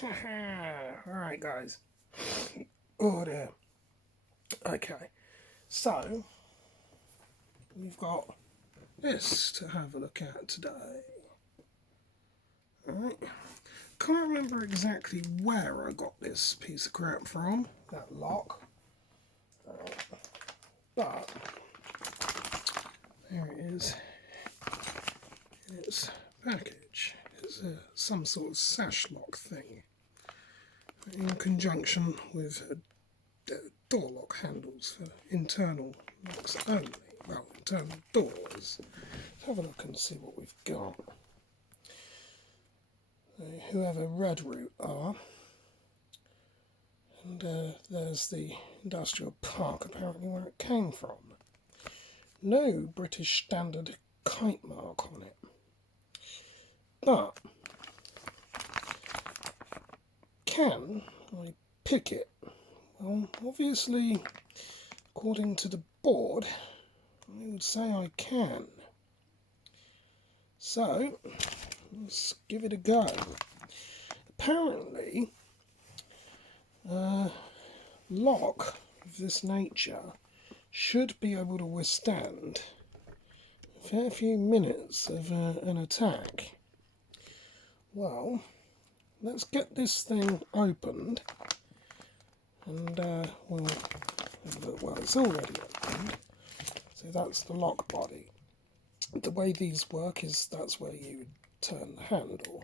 Alright guys. Oh dear. Okay. So, we've got this to have a look at today. Alright. Can't remember exactly where I got this piece of crap from, that lock. But, there it is. In its package. It's some sort of sashlock thing. In conjunction with door lock handles for internal locks only. Well, internal doors. Let's have a look and see what we've got. Whoever Red Root are. And there's the industrial park, apparently where it came from. No British Standard kite mark on it. But, can I pick it? Well, obviously, according to the board, I would say I can. So, let's give it a go. Apparently, lock of this nature should be able to withstand a fair few minutes of an attack. Well, let's get this thing opened, and well, it's already opened, so that's the lock body. The way these work is that's where you would turn the handle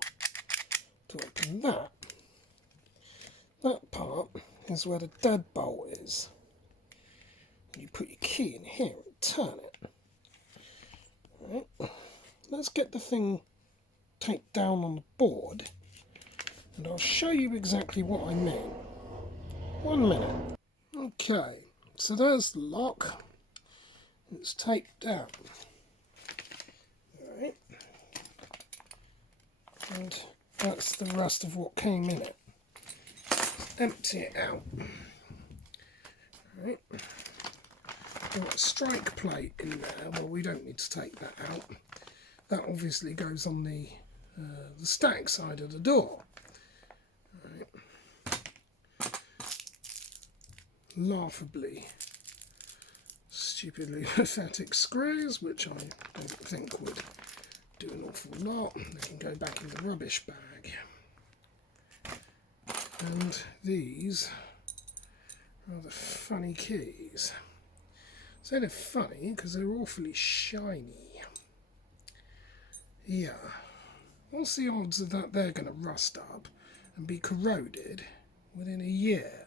to open that. That part is where the deadbolt is. You put your key in here and turn it. Right. Let's get the thing taped down on the board, and I'll show you exactly what I mean. 1 minute. Okay, so there's the lock. It's taped down. Alright. And that's the rest of what came in it. Empty it out. Alright. Got a strike plate in there. Well, we don't need to take that out. That obviously goes on the stack side of the door. Right. Laughably, stupidly pathetic screws, which I don't think would do an awful lot. They can go back in the rubbish bag. And these rather funny keys. So they're funny because they're awfully shiny. Yeah. What's the odds of that they're going to rust up and be corroded within a year?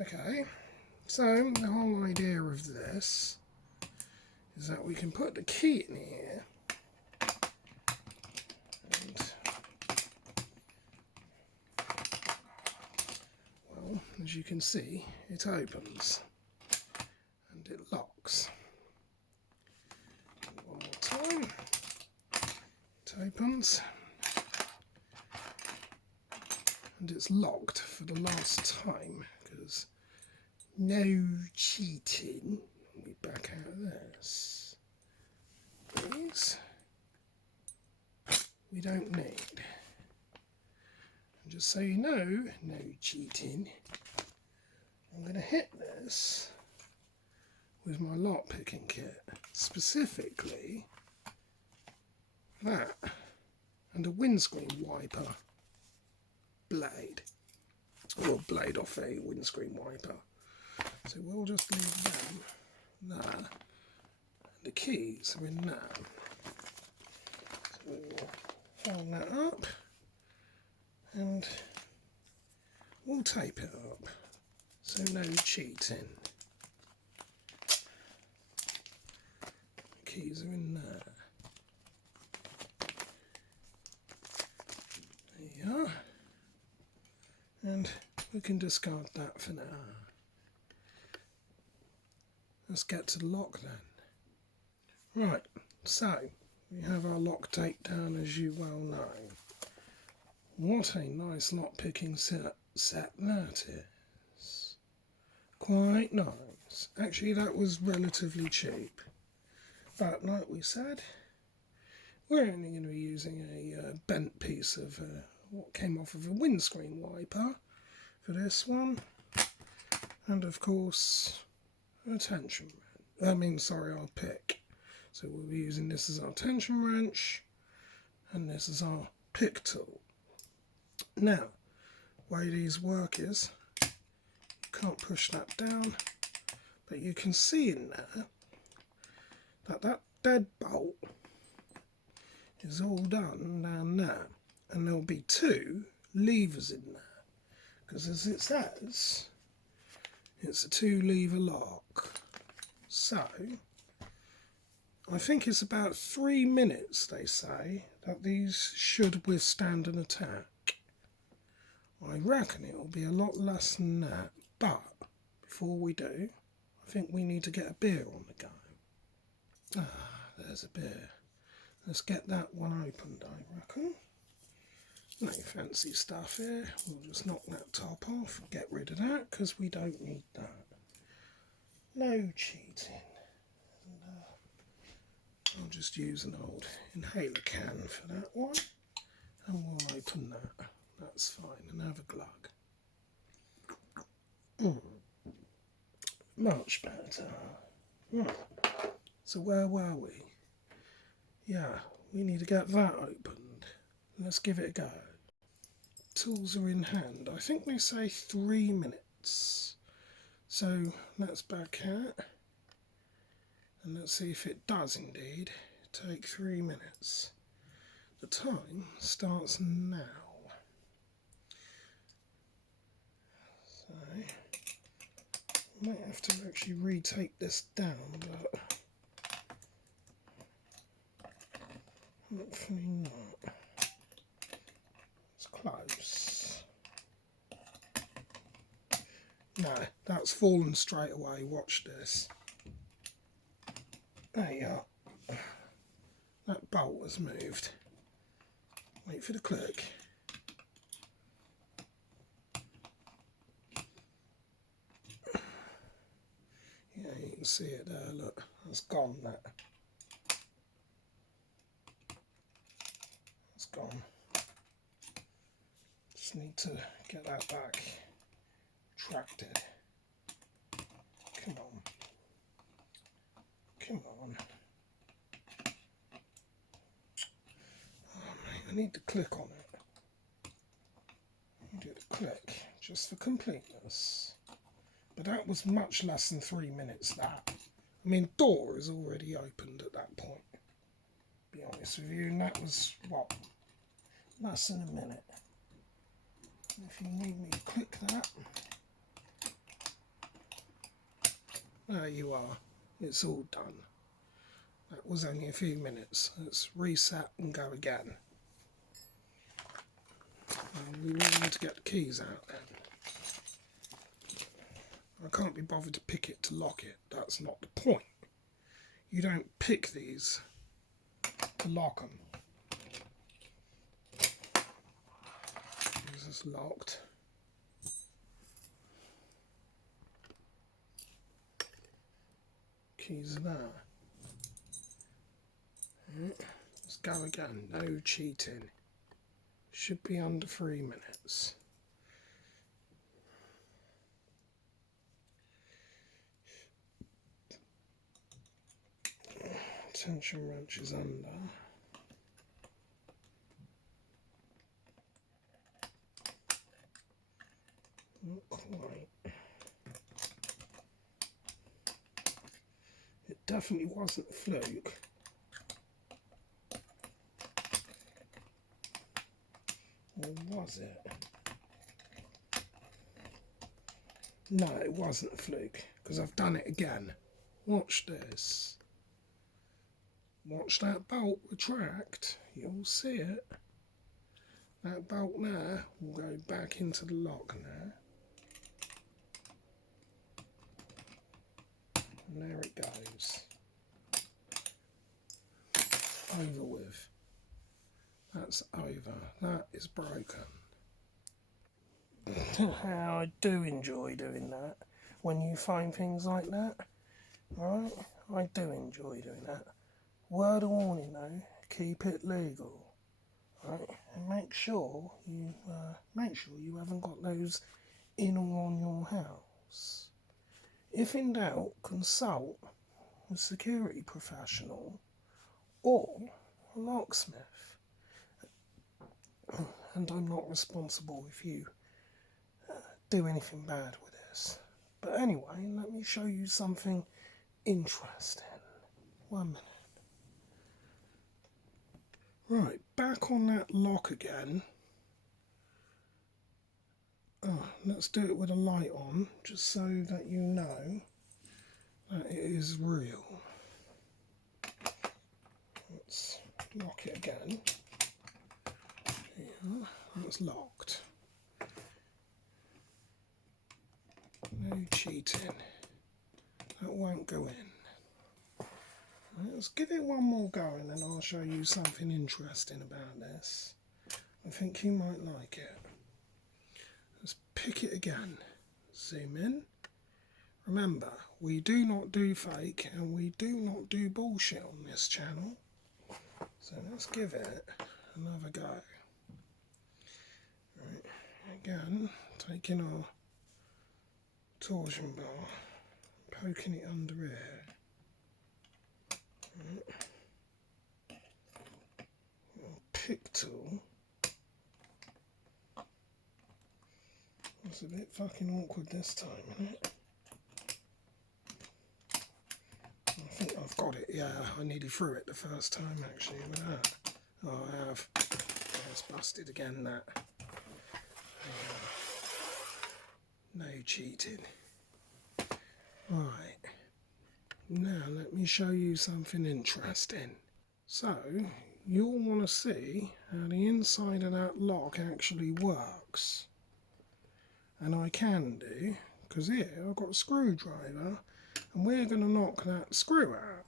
Okay, so the whole idea of this is that we can put the key in here and, well, as you can see, it opens and it locks. One more time. It opens and it's locked for the last time because no cheating. We back out of this. These we don't need. And just so you know, no cheating. I'm going to hit this with my lock picking kit, specifically that and a windscreen wiper blade, or blade off a windscreen wiper. So we'll just leave them there, and the keys are in there. So we'll fold that up and we'll tape it up, so no cheating. The keys are in there. There you are. And we can discard that for now. Let's get to the lock then. Right, so we have our lock taped down, as you well know. What a nice lock picking set that is. Quite nice. Actually, that was relatively cheap. But like we said, we're only going to be using a bent piece of what came off of a windscreen wiper for this one, and of course a tension wrench. Our pick. So we'll be using this as our tension wrench, and this is our pick tool. Now, the way these work is, you can't push that down, but you can see in there that that deadbolt is all done down there, and there'll be 2 levers in there, because as it says, it's a 2-lever lock. So I think it's about 3 minutes, they say, that these should withstand an attack. I reckon it will be a lot less than that, but before we do, I think we need to get a beer on the go. There's a beer. Let's get that one opened, I reckon. No fancy stuff here. We'll just knock that top off and get rid of that, because we don't need that. No cheating. And, I'll just use an old inhaler can for that one, and we'll open that. That's fine, and have a glug. Much better. So where were we? Yeah, we need to get that opened. Let's give it a go. Tools are in hand. I think they say 3 minutes. So let's back out, and let's see if it does indeed take 3 minutes. The time starts now. So I might have to actually retape this down, but hopefully not. It's close. No, that's fallen straight away. Watch this. There you are. That bolt has moved. Wait for the click. Yeah, you can see it there, look. It's gone, that. It's gone. Just need to get that back retracted. Come on. Come on. Oh, mate, I need to click on it. Do the click, just for completeness. But that was much less than 3 minutes, that. I mean, door is already opened at that point, to be honest with you, and that was, what, less than a minute. If you need me to click that, there you are, it's all done. That was only a few minutes. Let's reset and go again. We need to get the keys out then. I can't be bothered to pick it to lock it. That's not the point. You don't pick these to lock them. This is locked. Keys are there. Let's go again. No cheating. Should be under 3 minutes. Tension wrench is under. Not quite. It definitely wasn't a fluke. Or was it? No, it wasn't a fluke, because I've done it again. Watch this. Watch that bolt retract. You'll see it. That bolt there will go back into the lock now. And there it goes. Over with. That's over. That is broken. How I do enjoy doing that. When you find things like that. Alright? I do enjoy doing that. Word of warning though, keep it legal. Right, and make sure you haven't got those in or on your house. If in doubt, consult a security professional or a locksmith. And I'm not responsible if you do anything bad with this. But anyway, let me show you something interesting. 1 minute. Right, back on that lock again. Let's do it with a light on, just so that you know that it is real. Let's lock it again. Yeah, it's locked. No cheating. That won't go in. Right, let's give it one more go and then I'll show you something interesting about this. I think you might like it. Let's pick it again. Zoom in. Remember, we do not do fake and we do not do bullshit on this channel. So let's give it another go. Right, again, taking our torsion bar, poking it under here. Right. Pick tool. It's a bit fucking awkward this time, isn't it? I think I've got it, yeah, I nearly threw it the first time actually with that. Oh, I have. Oh, it's busted again, that. No cheating. Right, now let me show you something interesting. So, you'll want to see how the inside of that lock actually works. And I can do, because here I've got a screwdriver and we're going to knock that screw out.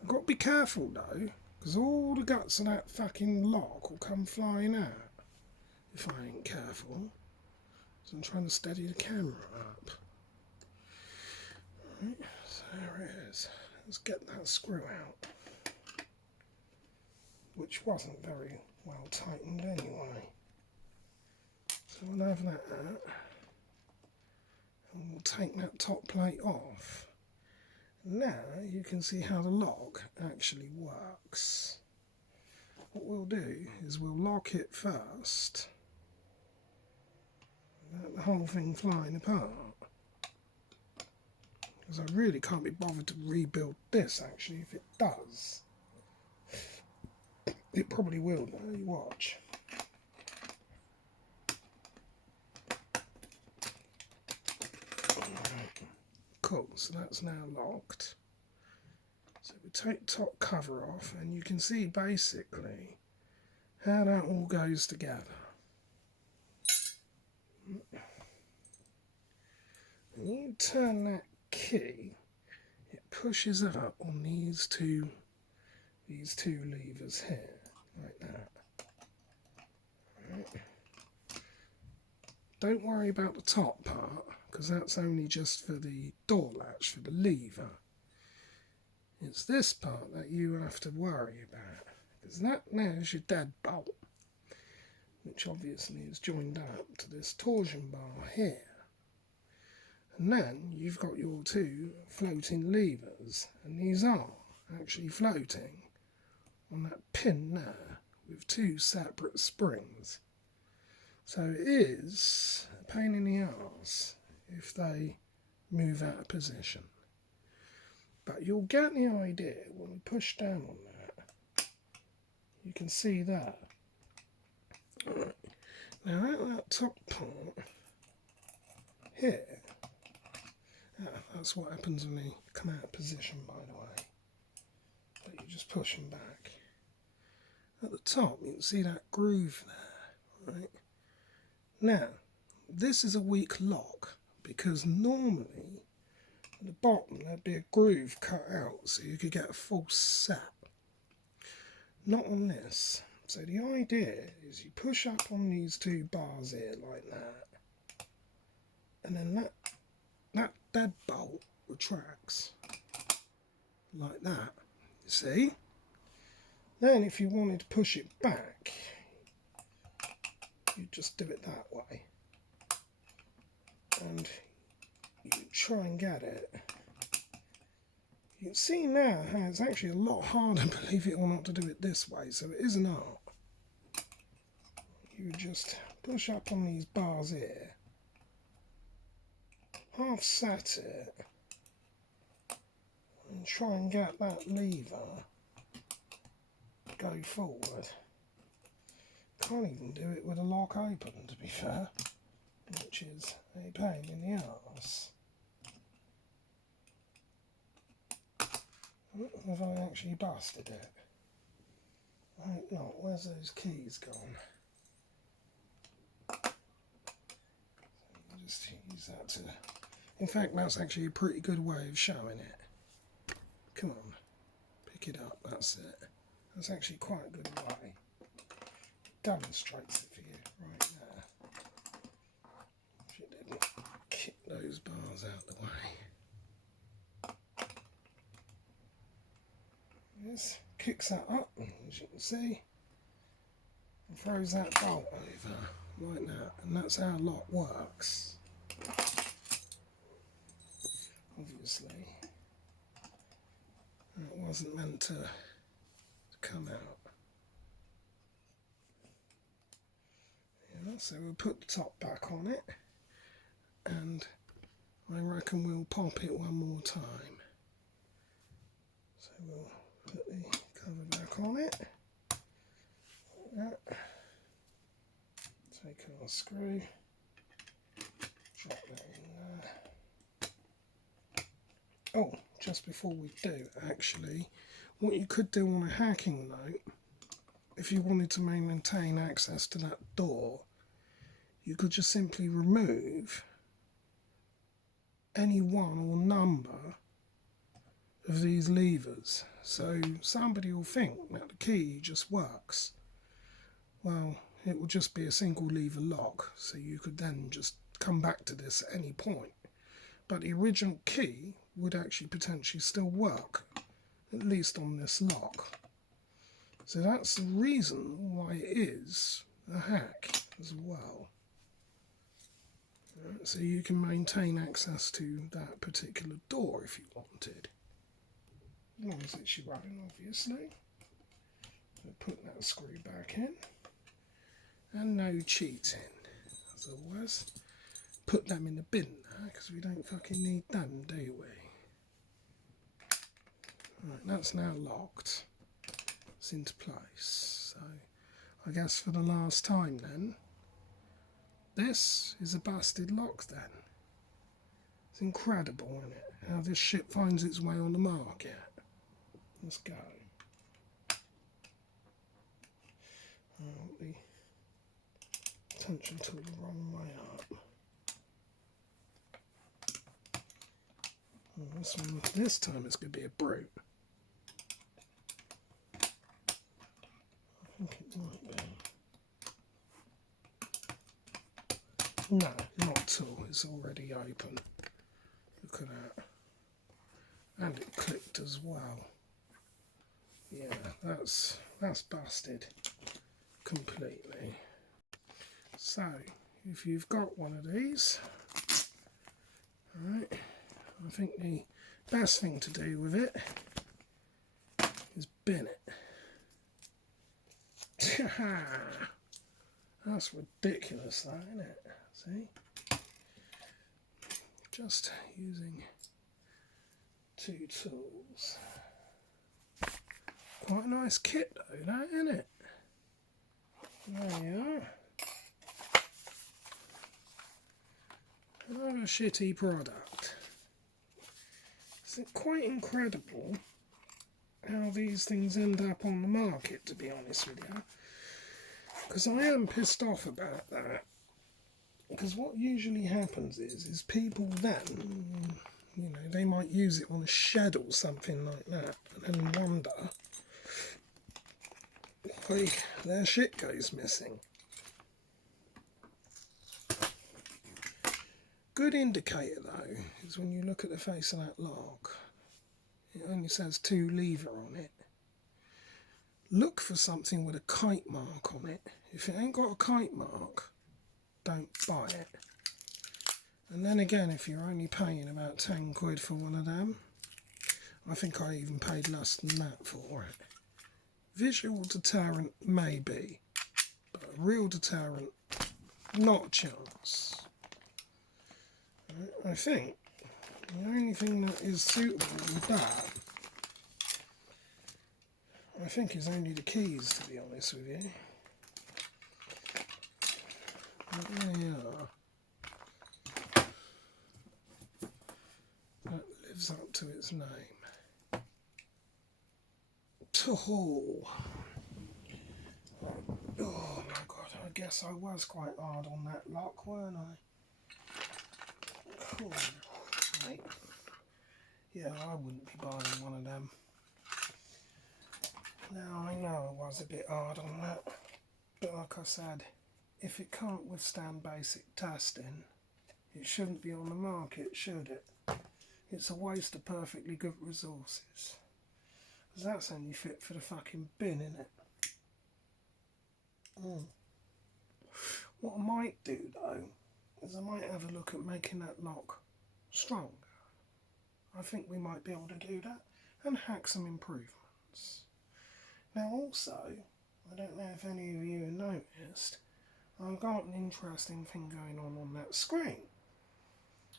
I've got to be careful though, because all the guts of that fucking lock will come flying out if I ain't careful. So I'm trying to steady the camera up. Right, so there it is. Let's get that screw out, which wasn't very well tightened anyway. So we'll have that out. And we'll take that top plate off. Now you can see how the lock actually works. What we'll do is we'll lock it first, without the whole thing flying apart. Because I really can't be bothered to rebuild this actually. If it does, it probably will though, you watch. Cool, so that's now locked. So we take the top cover off and you can see basically how that all goes together. When you turn that key, it pushes up on these two levers here, like that. Right. Don't worry about the top part, because that's only just for the door latch, for the lever. It's this part that you have to worry about, because that now is your deadbolt, which obviously is joined up to this torsion bar here. And then you've got your two floating levers, and these are actually floating on that pin there with two separate springs. So it is a pain in the arse if they move out of position. But you'll get the idea when we push down on that. You can see that. Right. Now at that top part here, that's what happens when they come out of position, by the way. But you just push them back. At the top you can see that groove there, right? Now, this is a weak lock because normally at the bottom there'd be a groove cut out so you could get a full set. Not on this. So the idea is you push up on these two bars here like that, and then that deadbolt retracts like that. You see? Then if you wanted to push it back, you just do it that way. And you try and get it. You can see now how it's actually a lot harder, believe it or not, to do it this way, so it is an art. You just push up on these bars here, half set it, and try and get that lever go forward. Can't even do it with a lock open, to be fair, which is a pain in the arse. Have I actually busted it? I hope not. Where's those keys gone? So just use that to... In fact, that's actually a pretty good way of showing it. Come on, pick it up, that's it. That's actually quite a good way. It demonstrates it for you right there. If you didn't kick those bars out the way. This kicks that up, as you can see, and throws that bolt over like that, and that's how a lock works. Obviously, it wasn't meant to come out. Yeah, so we'll put the top back on it, and I reckon we'll pop it one more time. So we'll put the cover back on it. Like that. Take our screw, drop that in there. Oh, just before we do, actually, what you could do on a hacking note, if you wanted to maintain access to that door, you could just simply remove any one or number of these levers. So somebody will think that the key just works. Well, it will just be a single lever lock, so you could then just come back to this at any point. But the original key would actually potentially still work, at least on this lock. So that's the reason why it is a hack as well. So you can maintain access to that particular door if you wanted. As long as it's running, obviously. So put that screw back in. And no cheating, as always. Put them in the bin now, because we don't fucking need them, do we? Right, that's now locked. It's into place. So I guess for the last time then, this is a busted lock then. It's incredible, isn't it? How this shit finds its way on the market. Let's go. The attention to the wrong way up. This one, this time it's going to be a brute. I think it might be. No, not at all. It's already open. Look at that. And it clicked as well. Yeah, that's busted completely. So, if you've got one of these, alright, I think the best thing to do with it is bin it. That's ridiculous, that, isn't it? See? Just using two tools. Quite a nice kit though, that, isn't it? There you are. Another shitty product. It's quite incredible how these things end up on the market, to be honest with you. Because I am pissed off about that. Because what usually happens is people then, you know, they might use it on a shed or something like that, and then wonder why their shit goes missing. Good indicator though is when you look at the face of that lock, it only says 2 lever on it. look for something with a kite mark on it. If it ain't got a kite mark, don't buy it. And then again, if you're only paying about 10 quid for one of them, I think I even paid less than that for it. Visual deterrent, maybe, but a real deterrent, not a chance. I think the only thing that is suitable with that, I think, is only the keys, to be honest with you. But there you are. That lives up to its name. Oh my god, I guess I was quite hard on that lock, weren't I? Cool. Right. Yeah, I wouldn't be buying one of them. Now, I know I was a bit hard on that, but like I said, if it can't withstand basic testing, it shouldn't be on the market, should it? It's a waste of perfectly good resources. Because that's only fit for the fucking bin, innit? What I might do, though, is I might have a look at making that lock stronger. I think we might be able to do that and hack some improvements. Now also, I don't know if any of you have noticed, I've got an interesting thing going on that screen.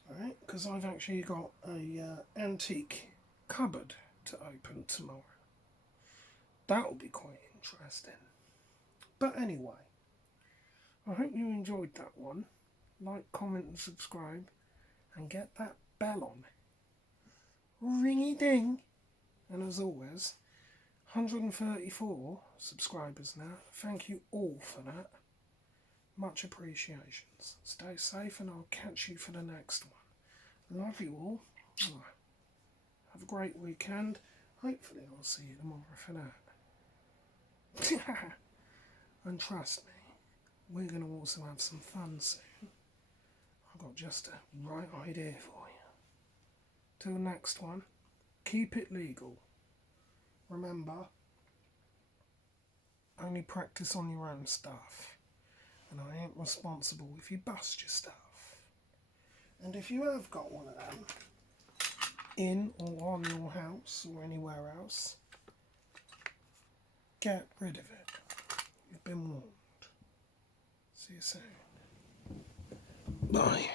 Alright, because I've actually got a antique cupboard to open tomorrow. That'll be quite interesting. But anyway, I hope you enjoyed that one. Like, comment and subscribe, and get that bell on. Ringy ding. And as always, 134 subscribers now. Thank you all for that. Much appreciations. Stay safe, and I'll catch you for the next one. Love you all. Have a great weekend. Hopefully I'll see you tomorrow for that. And trust me, we're going to also have some fun soon. I've got just the right idea for you. Till next one, keep it legal. Remember, only practice on your own stuff. And I ain't responsible if you bust your stuff. And if you have got one of them, in or on your house or anywhere else, get rid of it. You've been warned. See you soon. Bye.